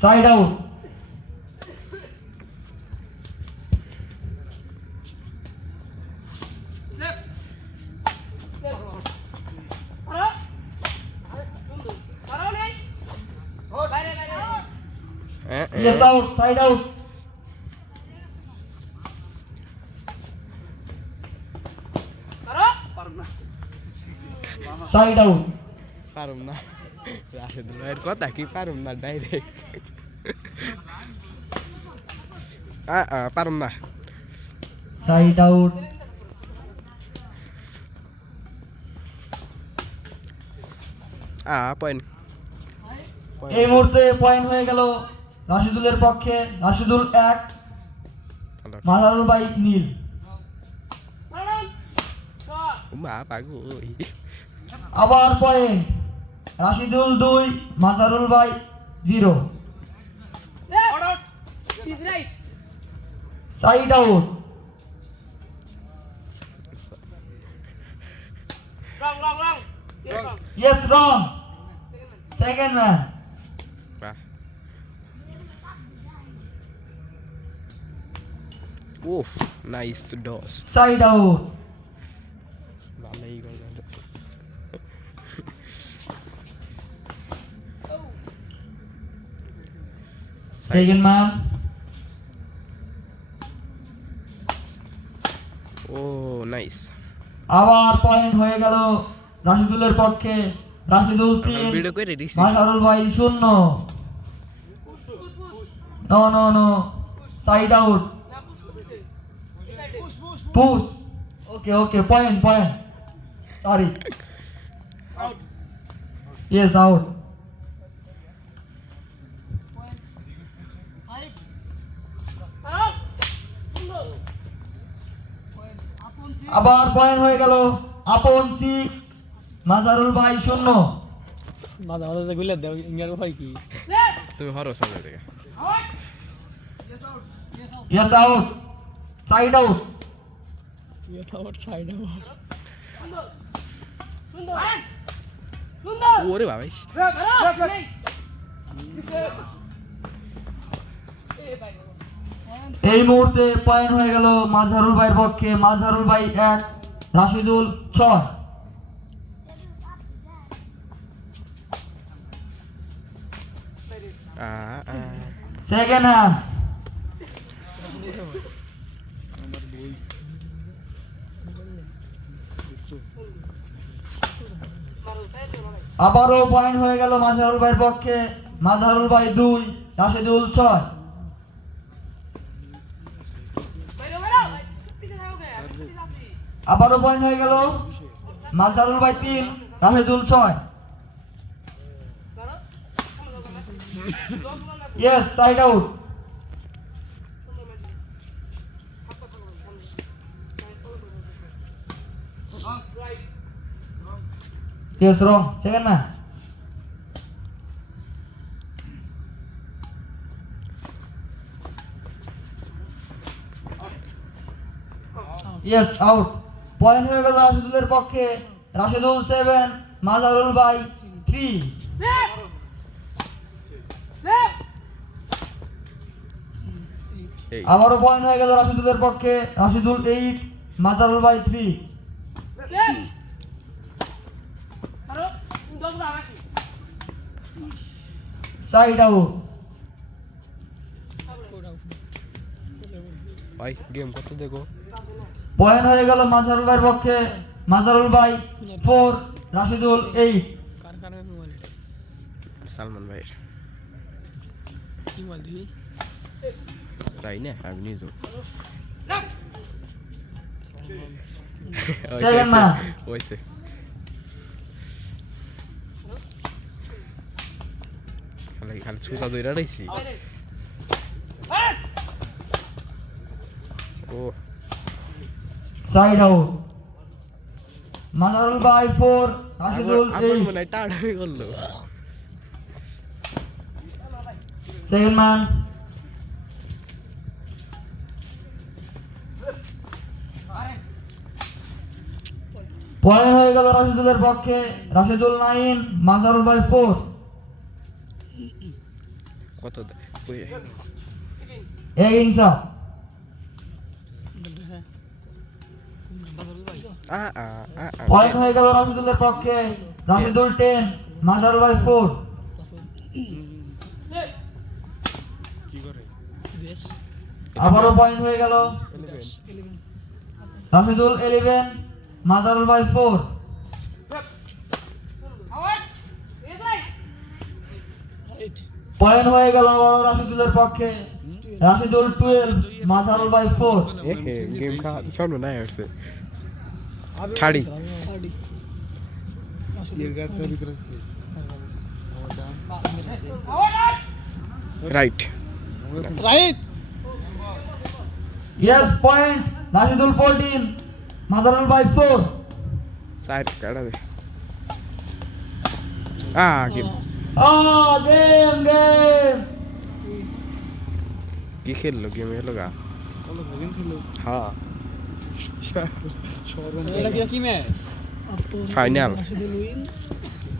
Side out হ্যাঁ yes out side out side out পারুম না। রাশেদুল ভাইয়ের কথা কি পারুম না ডাইরেক্ট পারুম না। সাইড আউট আ পয়েন্ট এই মুহূর্তে পয়েন্ট হয়ে গেল রাশিদুলের পক্ষে। রাশিদুল এক মাজারুল ভাই নীল। মা পাগু আবার পয়েন্ট রাশিদুল দুই মাজারুল ভাই zero. Side out. Yes wrong second man বাহ উফ নাইস ডস সাইড আউট ভালোই গেল সেকেন্ড ম্যান ও নাইস আবার পয়েন্ট হয়ে গেল রাশিদুলের পক্ষে। রাশিদুল তিন ভিডিও করে দিছি মাসারুল ভাই শূন্য। No no no side out push okay okay point point sorry yes out আবার পয়েন্ট হয়ে গেল আপন সিক্স মাজারুল ভাই শূন্য। মাঝে মাঝে গুলে দেও ইঙ্গার হয় কি? তুমি হরো সামনে থেকে ইয়েস আউট সাইড আউট ইয়ে সাউট সাইড আউট ওরে বাবাই। এই মুহূর্তে পয়েন্ট হয়ে গেল মাঝারুল ভাইয়ের পক্ষে। মাঝারুল ভাই এক, রাশিদুল ছয়। আবারও পয়েন্ট হয়ে গেল মাঝারুল ভাইয়ের পক্ষে। মাঝারুল ভাই দুই, রাশিদুল ছয়। আবারও পয়েন্ট হয়ে গেল। মাঝারুল ভাই তিন রাশিদুল ছয়। Yes side out yes wrong second man yes out point হয়ে গেল রাশিদুলের পক্ষে। রাশিদুল সেভেন মাজারুল ভাই থ্রি আবারও পয়েন্ট হয়ে গেল রাশিদুলের পক্ষে। Rashidul eight Mazarul by three side out ভাই গেম কত দেখো। পয়েন্ট হয়ে গেল মাজারুল ভাইয়ের পক্ষে। মাজারুল ভাই ফোর রাশিদুল এইট সালমান ভাইয়ের। কি তাই না? আমি নিয়ে যাব। হয়েছে খালি খালি ছুসা দইরা রইছি। সাইড আউট মাজারুল ভাই ফোর রাশিদুল এইট মনে হয় হয়ে গেল। সেকেন্ড ম্যান পয়েন্ট হয়ে গেল রাশিদুলের পক্ষে Rashidul nine Mazarul by four কত এক ইনসাফ। পয়েন্ট হয়ে গেল রাশিদুলের পক্ষে। Rashidul ten Mazarul by four. আবারও পয়েন্ট হয়ে গেল. Rashidul eleven Mazarul by four. Point হয়ে গেল আবারও রাশিদুলের পক্ষে। Rashidul twelve Mazarul by four game খা শোনো না আসছে। Thirty right right yes point Rashidul fourteen Mazarul by four side কাটা দে। আ গেম আ গেম গেম কি খেললো? গেম খেলো গা? হ্যাঁ। ফাইনাল